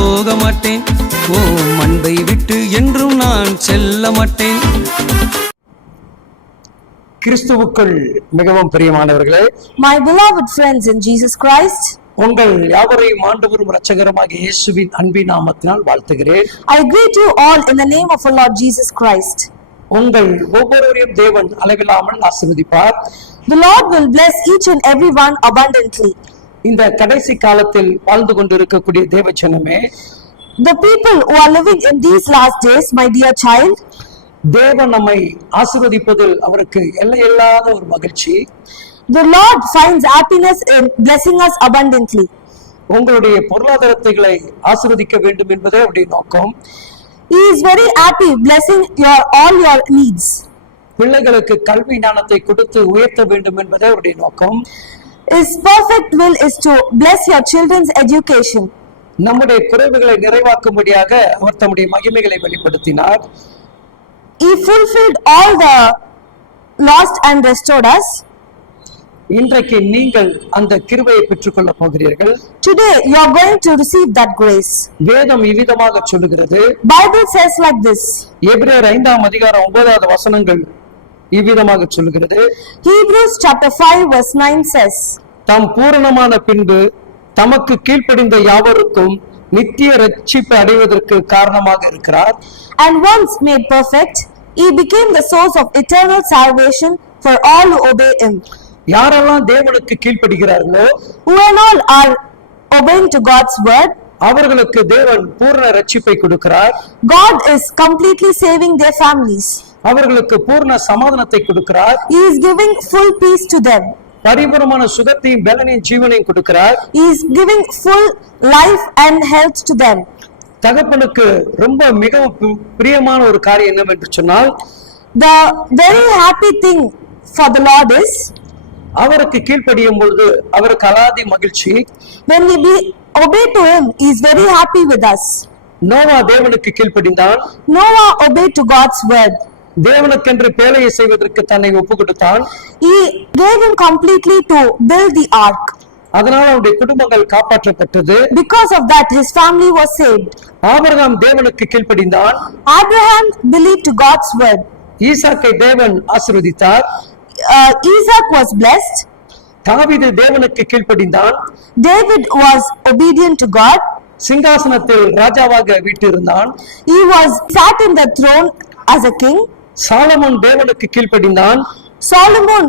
இருப்போம் அன்பை விட்டு என்றும் நான் செல்ல மாட்டேன் கிறிஸ்துவுக்குள் மிகவும் பிரியமானவர்களே My beloved friends in Jesus Christ, உங்கள் யாவரையும் ஆண்டவரும் இரட்சகருமாகிய இயேசுவின் அன்பின் நாமத்தினால் வாழ்த்துகிறேன் I greet you all in the name of our Lord Jesus Christ. உங்கள் ஒவ்வொருவரையும் தேவன் அளவில்லாமல் ஆசீர்வதிப்பார் The Lord will bless each and every one abundantly. இந்த கடைசி காலத்தில் வாழ்ந்து கொண்டிருக்கக்கூடிய தேவச்சனமே The people who are living in these last days, my dear child, தேவன் நம்மை ஆசீர்வதிப்பதில் அவருக்கு எல்லையில்லாத ஒரு மகிழ்ச்சி the Lord finds happiness in blessing us abundantly. உங்களுடைய பொருளாதாரத்தைகளை ஆசீர்வதிக்க வேண்டும் என்பதே அவருடைய நோக்கம் He is very happy blessing your all your needs. பிள்ளைகளுக்கு கல்வி ஞானத்தை கொடுத்து உயர்த்த வேண்டும் என்பதே அவருடைய நோக்கம் His perfect will is to bless your children's education. நம்முடைய குறைவுகளை நிறைவாக்கும்படியாக அவர் தம்முடைய மகிமைகளை வெளிப்படுத்தினார் He fulfilled all the lost and restored us. இன்றைக்கு நீங்கள் அந்த கிருபையை பெற்றுக்கொள்ள போகிறீர்கள் Today you are going to receive that grace. வேதம் இவ்விதமாக சொல்லுகிறது Bible says like this. எபிரேயர் ஐந்தாம் அதிகாரம் ஒன்பதாவது வசனங்கள் இவ்விதமாக சொல்லுகிறது Hebrews chapter 5 verse 9 says, தாம் பூரணமான பின்பு தமக்கு கீழ்ப்படிந்த யாவருக்கும் நித்திய ரட்சிப்பை அடைவதற்கு காரணமாக இருக்கிறார் And once made perfect, he became the source of eternal salvation for all who obey him. யாரெல்லாம் தேவனுக்கு கீழ்ப்படுகிறார்களோ Who and all are obeying to God's word, அவர்களுக்கு தேவன் பூரண ரட்சிப்பை கொடுக்கிறார் God is completely saving their families. அவர்களுக்கு பூர்ண சமாதானத்தை கொடுக்கிறார் He is giving full peace to them. பரிபூர்ணமான சுகத்தையும் பலனையும் ஜீவனையும் கொடுக்கிறார் He is giving full life and health to them. தகப்பனுக்கு ரொம்ப மிகவும் பிரியமான ஒரு காரியம் என்னவென்று சொன்னால் The very happy thing for the Lord is அவருக்கு கீழ்ப்படியும் பொழுது அவருக்கு அலாதி மகிழ்ச்சி when we be, obey to him, he is very happy with us. Noah தேவனுக்கு கீழ்ப்படிந்தான் Noah obeyed to God's word. தேவனுக்கென்று பேழையை செய்வதற்கு தன்னை ஒப்பு கொடுத்தான் He gave him completely to build the ark. அதனால் அவருடைய குடும்பங்கள் காப்பாற்றப்பட்டது Because of that, his family was saved. Abraham தேவனுக்கு கீழ்ப்படிந்தான் Abraham believed to God's word. ஈசாக்கை தேவன் ஆசீர்வதித்தார் Uh, Isaac was blessed. தாவீது தேவனுக்கு கீழ்ப்படிந்தான் David was obedient to God. சிங்காசனத்தில் ராஜாவாக வீட்டிருந்தான் He was sat in the throne as a king. Solomon தேவனுக்கு கீழ்ப்படிந்தான் Solomon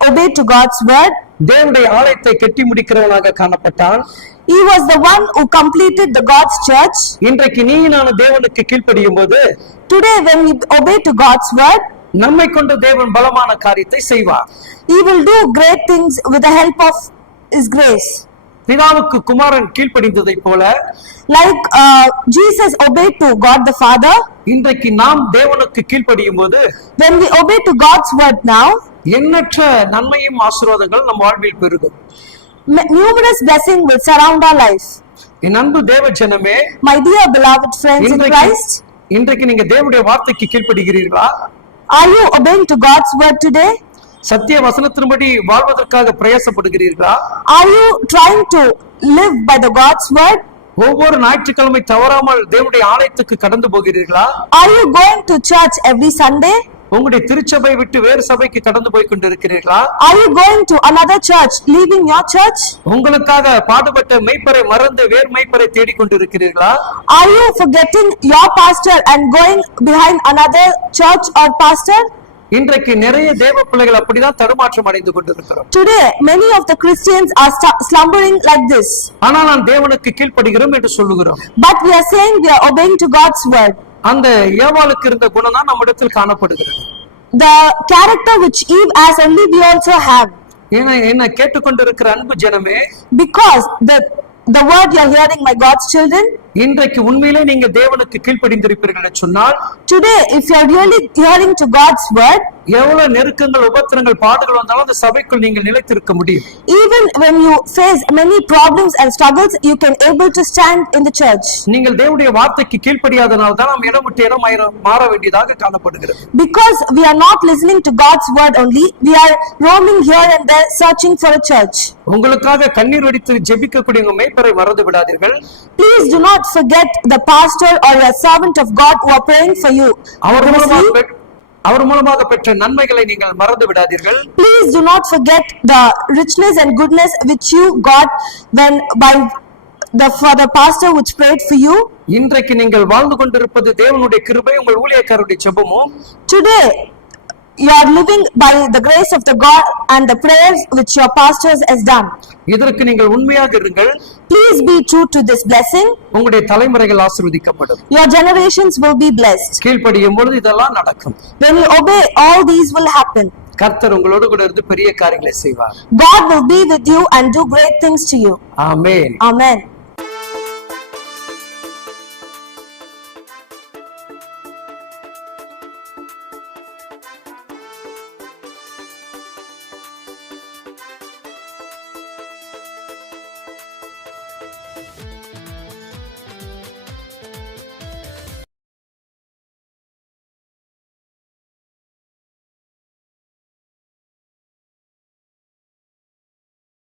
obeyed to God's word. தேவனுடைய ஆலயத்தை கட்டி முடிக்கிறவனாக காணப்பட்டான் He was the one who completed the God's church. இன்றைக்கு நீ நான் தேவனுக்கு கீழ்ப்படியும் போது Today, when we obey to God's word, நம்மை கொண்டு தேவன் பலமான காரியத்தை செய்வார் He will do great things with the help of His grace. பிதாவுக்கு குமாரன் கீழ்ப்படிந்ததைப் போல uh, Jesus obeyed to God the Father, இன்றைக்கு நாம் தேவனுக்கு கீழ்ப்படியும் போது when we obey to God's word now, எண்ணற்ற நன்மையும் ஆசீர்வாதங்கள் நம் வாழ்வில் பெருகும் numerous blessing will surround our life. என் அன்பு தேவ ஜனமே My dear beloved friends in Christ, இன்றைக்கு நீங்க தேவனுடைய வார்த்தைக்கு கீழ்ப்படுகிறீர்களா are you obeying to God's word today? சத்திய வசனத்தின்படி வாழ்வதற்காக பிரயாசப்படுகிறீர்களா Are you trying to live by the God's word? ஒவ்வொரு ஞாயிற்றுக்கிழமை தவறாமல் தேவனுடைய ஆலயத்துக்கு கடந்து போகிறீர்களா Are you going to church every Sunday? உங்களுடைய திருச்சபை விட்டு வேறு சபைக்கு கடந்து போய் கொண்டிருக்கிறீர்களா Are you going to another church, leaving your church? உங்களுக்காக பாடுபட்ட மெய்ப்பரை மறந்து வேறு மெய்ப்பரை தேடிக்கொண்டிருக்கிறீர்களா Are you forgetting your pastor and going behind another church or pastor? இன்றைக்கு நிறைய தேவ பிள்ளைகள் அப்படிதான் தடுமாற்றம் அடைந்து கொண்டிருக்கிறோம் Today, many of the Christians are slumbering like this. ஆனா நான் தேவனுக்கு கீழ்ப்படுகிறோம் என்று சொல்லுகிறோம் But we are saying we are obeying to God's word. அந்த ஏவாளுக்கு இருந்த குணம் தான் நம்மிடத்தில் காணப்படுகிறது The character which Eve has only we also have. ஏன்னா என்ன கேட்டுக்கொண்டிருக்கிற அன்பு ஜனமே Because the the word you are hearing, my God's children, இன்றைக்கு உண்மையிலே நீங்க தேவனுக்கு கீழ்ப்படிந்திருப்பீர்கள் சொன்னால் today if you are really hearing to God's word எவ்வளவு நெருக்கங்கள் உபத்திரங்கள் பாடுகள் வந்தாலும் அந்த சபைக்குள் நீங்கள் நிலைத்திருக்க முடியும் even when you face many problems and struggles, you can able to stand in the church. நீங்கள் தேவனுடைய வார்த்தைக்கு கீழ்ப்படியாதனால தான் நாம் இடம் விட்டு இடம் மாற- வேண்டியதாக காணப்படுகிறது Because we are not listening to God's word only, we are roaming here and there searching for a church. உங்களுக்காக கண்ணீர் வடித்து ஜெபிக்கக்கூடிய உங்க மேய்ப்பரை மறந்து விடாதீர்கள் Please do not forget the pastor or a servant of God who are praying for you. அவர் மூலமாக அவர் மூலமாக பெற்ற நன்மைகளை நீங்கள் மறந்து விடாதீர்கள் Please do not forget the richness and goodness which you got when by the for the pastor which prayed for you. இன்றைக்கு நீங்கள் வாழ்ந்து கொண்டிருப்பது தேவனுடைய கிருபை உங்கள் ஊழியக்காரருடைய செபமும் Today, you are living by the grace of the God and the prayers which your pastors has done. இதற்கு நீங்கள் உண்மையாக இருங்கள் Please be true to this blessing. உங்களுடைய தலைமுறைகள் ஆசீர்வதிக்கப்படும் Your generations will be blessed. கீழ்ப்படியும் பொழுது இதெல்லாம் நடக்கும் When you obey, all these will happen. கர்த்தர் உங்களோடு கூட இருந்து பெரிய காரியங்களை செய்வார் God will be with you and do great things to you. Amen Amen. Música